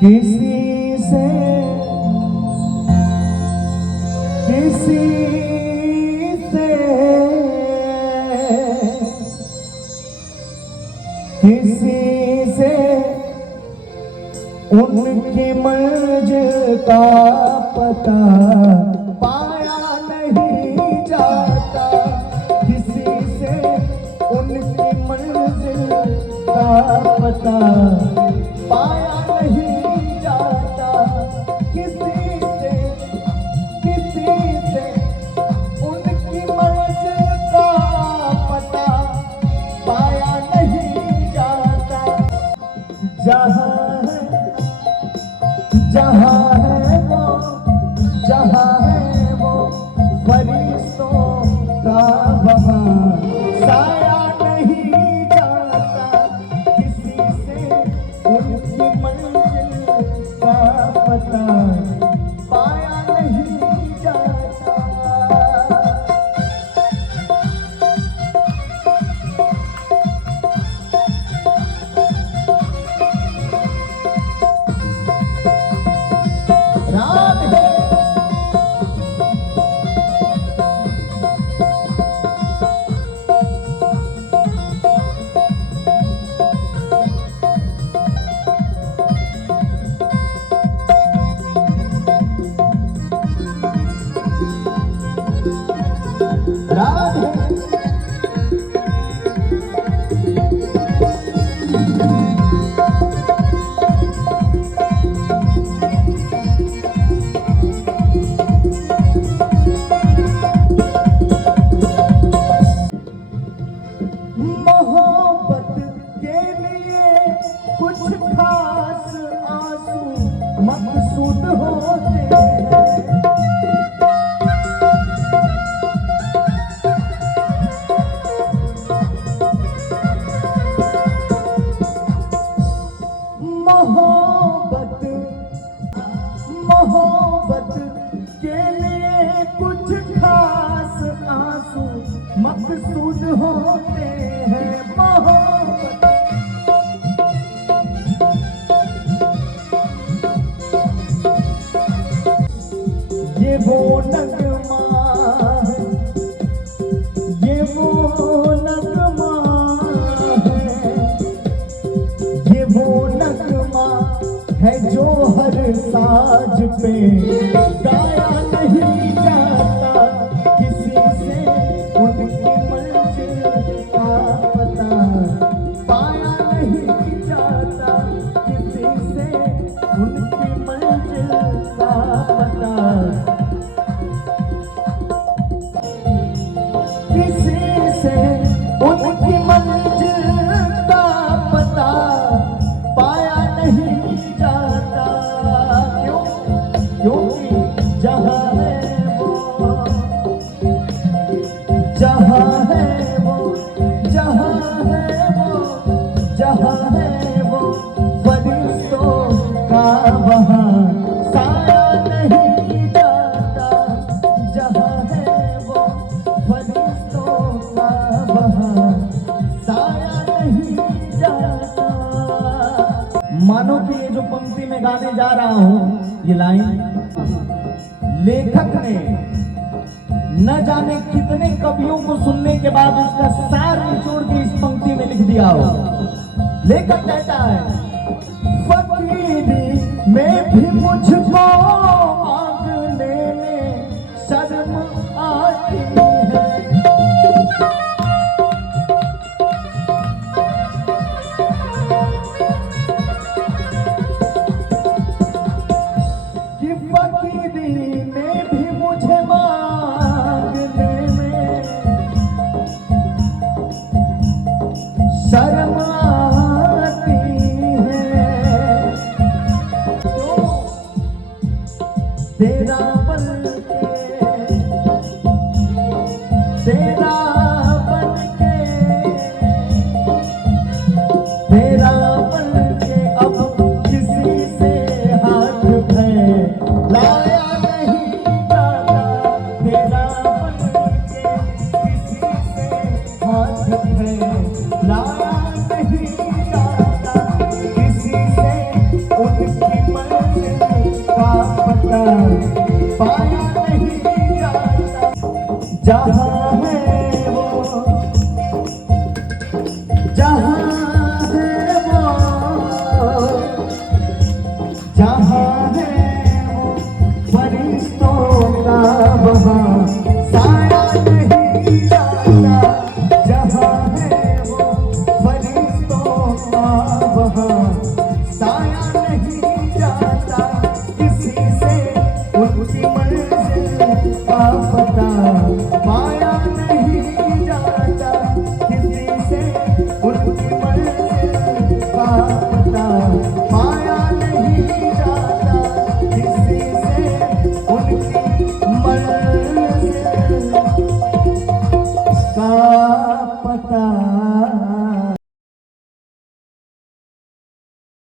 किसी से किसी से किसी से उनकी मंजिल का पता पाया नहीं जाता। किसी से उनकी मंजिल का पता पाया नहीं जाता। किसी से उनकी मंजिल का पता पाया नहीं जाता। जहाँ है वो फरिश्तों का वहाँ साया नहीं जाता। किसी से उनकी मंजिल का पता पाया नहीं जाता। मोहब्बत के लिए कुछ खास आंसू मकसूद होते हैं। मोहब्बत के लिए कुछ खास आंसू मकसूद होते हैं। मोहब्बत ये वो नगमा है, ये वो नगमा है, ये वो नगमा है जो हर साज पे गाया नहीं जाता। किसी से उनकी मंजिल का पता पाया नहीं जाता। किसी से उनकी मंजिल का पता किसी से उनकी मंजिल का पता पाया नहीं जाता। क्योंकि जहाँ है वो जहाँ है वो फरिश्तों का वहाँ साया नहीं जाता। जहाँ है वो फरिश्तों का वहाँ साया नहीं जाता। मानो कि ये जो पंक्ति में गाने जा रहा हूँ, ये लाइन लेखक ने न जाने कितने कवियों को सुनने के बाद उसका सार निचोड़ के इस पंक्ति में लिख दिया हो। लेखक कहता है, फकीरी में भी मुझको मांगने में शर्म आती है। कि फकीरी में भी मुझे मांगने में शर्म आती है। तेरा बन के अब किसी से हाथ फैलाया नहीं जाता। तेरा बन के किसी से हाथ फैलाया नहीं जहाँ है वो, जहाँ